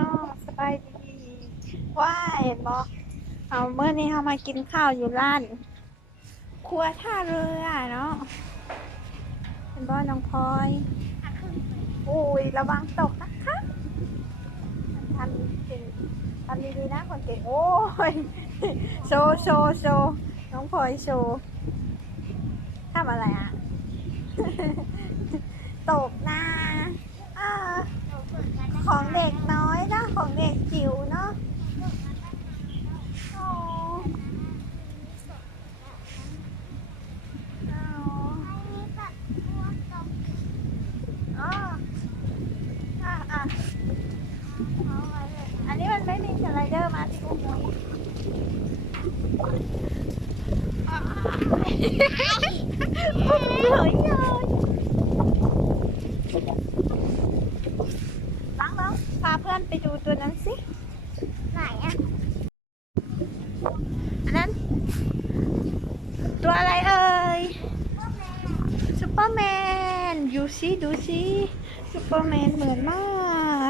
น้องสบายดีว่าเห็นบอกเอาเมื่อนี้เขามากินข้าวอยู่ร้าน ครัวท่าเรือเนาะเห็นบ่น้องพลอยอุ้ยระวังตกนะคะทำเก่งทำดีๆนะคนเก่งโอ้ยโชว์โชว์โชว์น้องพลอยโชว์ทำอะไรอะตกนะอ่าของเด็กน้อยนะของเด็กจิ๋วเนาะโอ้อ๋ออะอะเอาไว้เลยอันนี้มัน ไม่มีสไลเดอร์มาที่อุ้มมุ้ยอะอุ้มเลยเลยล้างแล้วพาเพื่อนไปดูตัวนั้นสิ ไหนอะ อันนั้น ตัวอะไรเอ่ยซูเปอร์แมนดูสิดูสิซูเปอร์แมนเหมือนมาก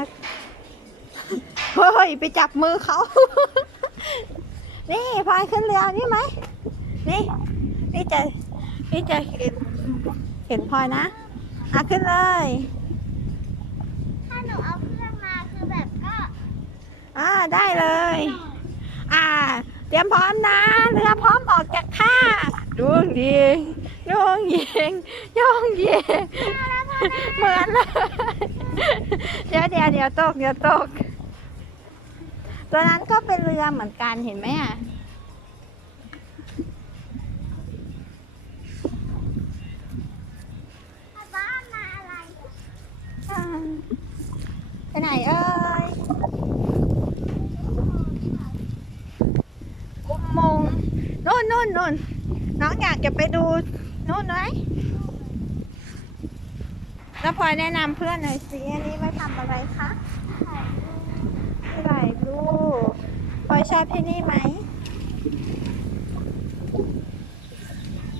เฮ้ย ไปจับมือเขา นี่พายขึ้นเรือนี่ไหม นี่ นี่จะ นี่จะเห็นเห็นพลอยนะอะขึ้นเลย ถ้าหนูเอาเครื่องมาคือแบบก็อ่าได้เลย อ่า เตรียมพร้อมนะเรือพร้อมออกจากท่าดวงยิงดวงยิงยองยิงเหมือนเลย เดี๋ยวเดี๋ยวเดี๋ยวตกเดี๋ยวตก ตัวนั้นก็เป็นเรือเหมือนกันเห็นไหมอะไปไหนเอ่ยอุโมงค์นู่นนู่นนู่นน้องอยากจะไปดูนู่นไหมแล้วพลอยแนะนำเพื่อนหน่อยสิอันนี้ไว้ทำอะไรคะถ่ายรูปพลอย ชอบที่นี่ไหม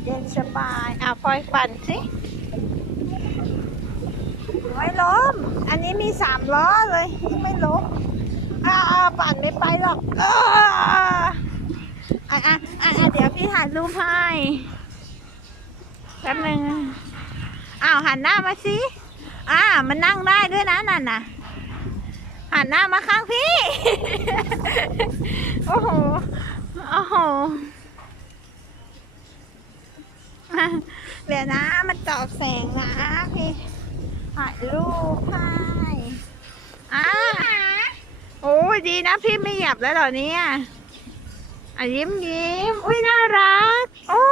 เย็นสบาย อะพลอยปั่นสิไม่ล้ม อันนี้มีสามล้อเลยนี่ไม่ล้มอ่าปั่นไม่ไปหรอกอ่าอ่าอ่าอ่าอ่าเดี๋ยวพี่ถ่ายรูปให้แป๊บนึงอ้าวหันหน้ามาสิอ่ามันนั่งได้ด้วยนะนั่นน่ะ หันหน้ามาข้างพี่ โอ้โห โอ้โหเดี๋ยวนะ มันตอบแสงนะพี่ถ่ายรูปให้อ่าโอ้ยดีนะพี่ไม่หยับแล้วเหรอเนี่ยอะยิ้มยิ้มอุ้ยน่ารัก โอ้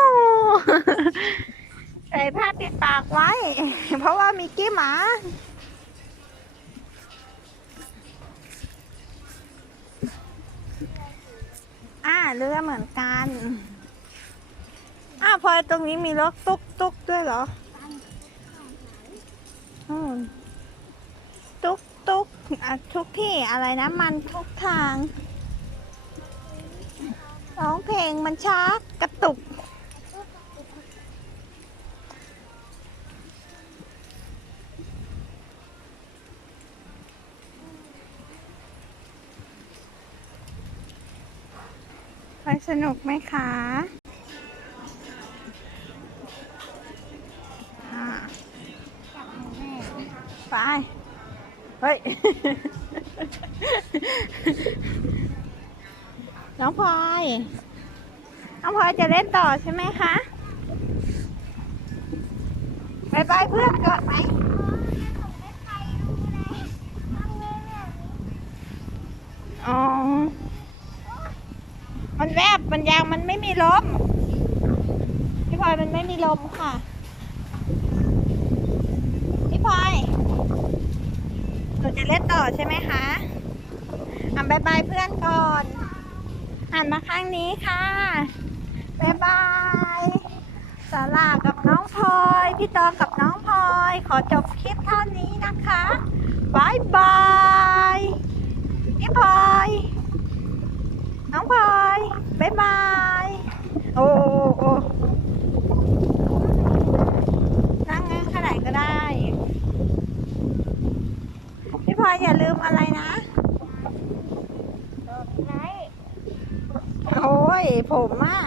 ใส่ผ้าปิดปากไว้ เพราะว่ามีกี้หมา อ่าเรือเหมือนกันอ้าวพอตรงนี้มีรถตุ๊กตุ๊กด้วยเหรออืมตุ๊กตุ๊กอะทุกที่อะไรนะ มันทุกทางร้องเพลงมันชักกระตุก ไปสนุกไหมคะไป เฮ้ย น้องพลอย น้องพลอยจะเล่นต่อใช่ไหมคะ ไปไปเพื่อนก่อนไหม มันแวบมันยางมันไม่มีลมพี่พลอยมันไม่มีลมค่ะ พี่พลอยหนูจะเล่นต่อใช่ไหมคะอะบายบายเพื่อนก่อนหันมาข้างนี้ค่ะบายบายสารากับน้องพลอย พี่ตองกับน้องพลอย ขอจบคลิปเท่านี้นะคะบายบายพี่พลอย น้องพลอยบายบาย โอ้อนั่งงั้ขนาดก็ได้ พี่พอยอย่าลืมอะไรนะ โอ้ย ผมอะ